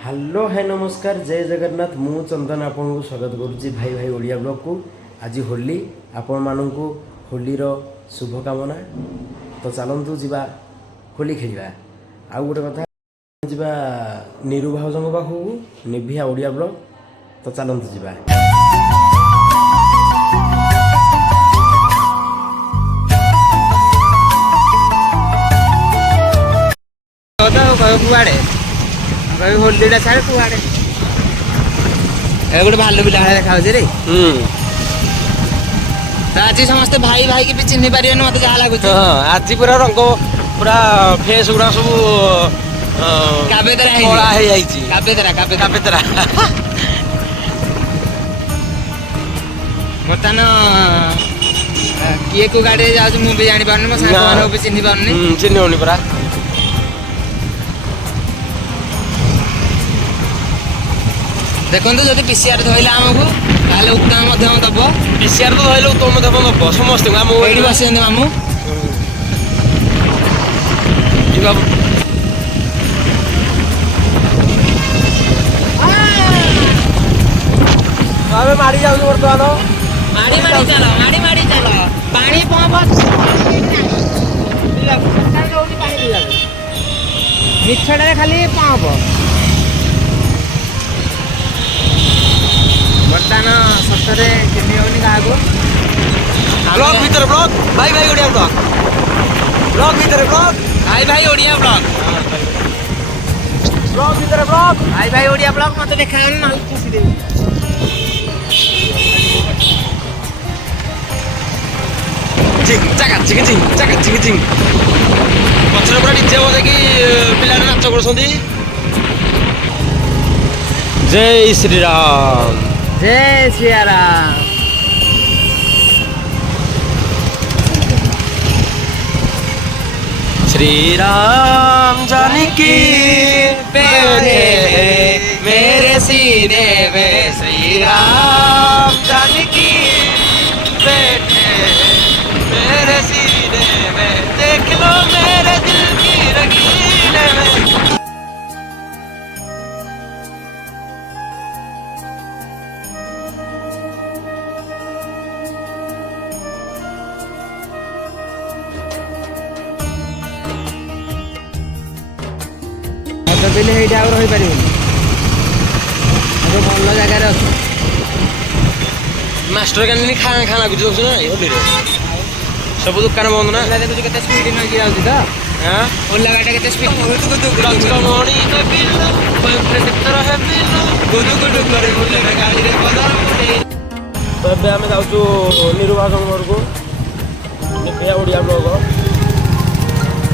Hello है नमस्कार जय जगन्नाथ मु चंदन आपन को स्वागत करुच्ची भाई भाई ओडिया ब्लॉग को। आज होली आपण मानक होलीर शुभकामना। तो चलतु जा होली खेलवा। आउ गोटे कथा जा निरु भाउजों पाखक निभिया ओडिया ब्लॉग। तो चलतु जा कुआड़े होलीटा छाड़े कुआड़े गोटे भालू पिला देखा रे। आज समस्ते भाई भाई की भी चिन्ह पारे मत जहाँ लगुच। आज पूरा रंग पूरा फेस गुड़ा सब बर्तमान किए को गाड़ी जाऊँ मुझे जानी पार्नी मो साग भी चिन्ह पार्नी चिन्ह होनी परा। देखो जब पीसीआर धरला आमको ताले उत्तम दब पीसीआर तो धरले उत्तम दब समस्त बस मामू मारी जाऊ बर्तमान माड़ी माड़ी चल माड़ी माड़ी चल पानी मिठड़े खाली पंप बर्तमान सतरे चिन्ह होनी क्या ब्लॉग भीतर ब्लॉग भाई भाई ओडिया ब्लॉग ब्लॉग भीतर ब्लॉग भाई भाई ओडिया ब्लॉग ब्लॉग भीतर ब्लॉग भाई भाई ओडिया ब्लॉग मत देखा ना खुशी दे चिंग चका चिंग चिंग चका चिंग चिंग पछरे पूरा डीजे बजे कि पिला नाच करछंदी। जय श्री राम जय सिया राम। श्री राम जानकी बैठे मेरे सीने में श्री राम जानकी बैठे मेरे सीने में देख लो मेरे दिल की रंगीन में। बेले ये रही पार भल जगार अच्छे मास्टर कैंटीन खाना खाना कुछ देखु ना होली सब दुकान बंद ना देखुच के स्पीड नहीं जाऊँगी तो हाँ ओला गाड़ी के स्पीड तो ଏବେ ଆମେ ଯାଉଛୁ ନିରୁ ଭାଉଜଙ୍କ ଘରକୁ ନିଭିଆ ଓଡ଼ିଆ ବ୍ଲଗ।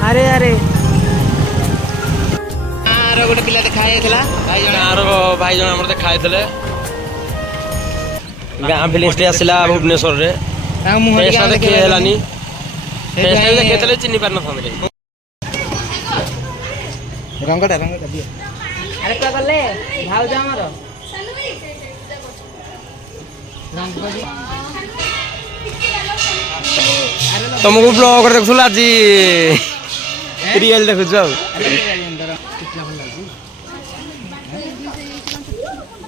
अरे अरे गोटे पिला देखा गाँव भाई जन आम देखा गाँ फिल्म आसला भुवनेश्वर देखी हेलानी देखते चिन्ह पार न रंगटा रंगटा दिए अरे क्या कले भाउज हमर तुमको ब्लॉग देखुल आज रियल देखु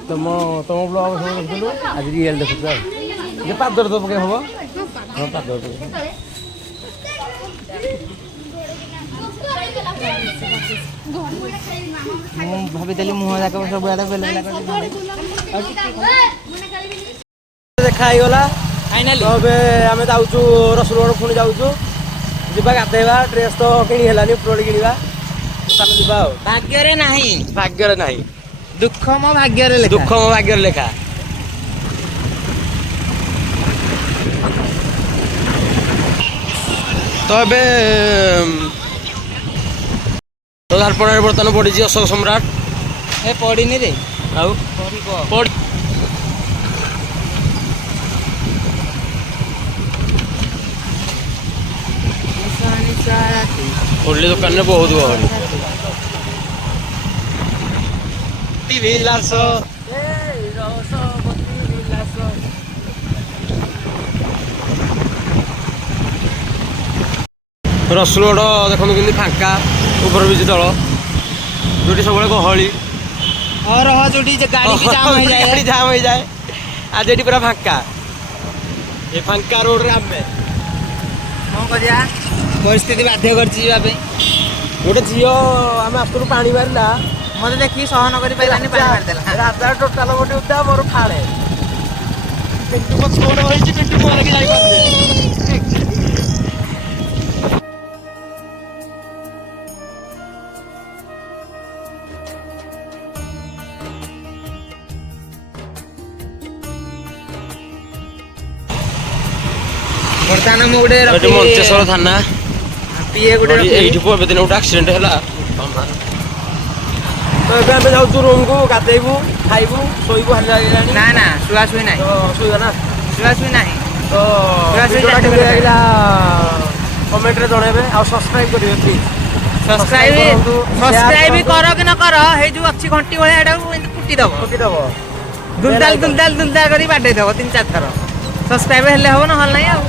तुम तुम ब्लॉग देखुलु आज रियल देखु ये पादर तो पके हम हाँ पादर भाई मुह जाक सब देखा गला फाइनाली। आम जाऊँ रसुलगढ़ पुणी जाऊँ जा गाधेवा ड्रेस तो किणी हेलानी उपरोली किणवा चल जा भाग्य नहीं भाग्य नहीं दुख मो भाग्य दुख मो भाग्य लेखा। तो ए तो झारपड़ा बर्तमान पड़ी अशोक सम्राट ए पड़नी रे आउ पड़ी होली दुकान में बहुत विलास रसुलगढ़ देखो कि फांका ओभर ब्रिज तल जो सब गहली और रह जोटी गाड़ी भी जाम हो गाड़ी जाए जाम हो जाए आज एटी पूरा फांका ये फांका रोड रे आमे कौन करिया परिस्थिति बाध्य करछि जीवा पे गोटे झियो आमे आस्तुरु पानी मारला मते देखि सहन करि पाइलानी पानी मार देला राजा टोटाल गोटे उद्या मोर फाळे पिंटू को छोड़ होई पिंटू को लगे जाई पारे ବର୍ତ୍ତମାନ ମୁଁ ଗୋଟେ ଏଠି ମଞ୍ଚେଶ୍ୱର ଥାନା ପିଏ ଗୋଟେ ଏଇଠି ପୁଅ ଏବେ ଦିନ ଗୋଟେ ଆକ୍ସିଡେଣ୍ଟ ହେଲା ତ ଏବେ ଆମେ ଯାଉଛୁ ରୁମକୁ ଗାଧେଇବୁ ଖାଇବୁ ଶୋଇବୁ ହାଲି ଲାଗିଲାଣି ନା ନା ଶୁଆ ଶୁଇ ନାହିଁ ତ ଶୋଇବା ନା ଶୁଆ ଶୁଇ ନାହିଁ ତ ଶୁଇ ଭିଡ଼ିଓଟା ଚାରିଟା କେମିତି ବେଳେ ଲାଗିଲା କମେଣ୍ଟରେ ଜଣେଇବେ ଆଉ ସବସ୍କ୍ରାଇବ୍ କରିବେ ପ୍ଲିଜ୍ ସବସ୍କ୍ରାଇବ କର କି ନ କର ହେଇ ଯୋଉ ଅଛି ଘଣ୍ଟି ଭଳିଆ ଏଟାକୁ ଏମିତି କୁଟି ଦବ ଦେବ ଦୁଲଦାଲ କରି ବାଡେଇ ଦବ 3-4 ଥର ସବସ୍କ୍ରାଇବ ହେଲେ ହବ ନହେଲେ ନାହିଁ ଆଉ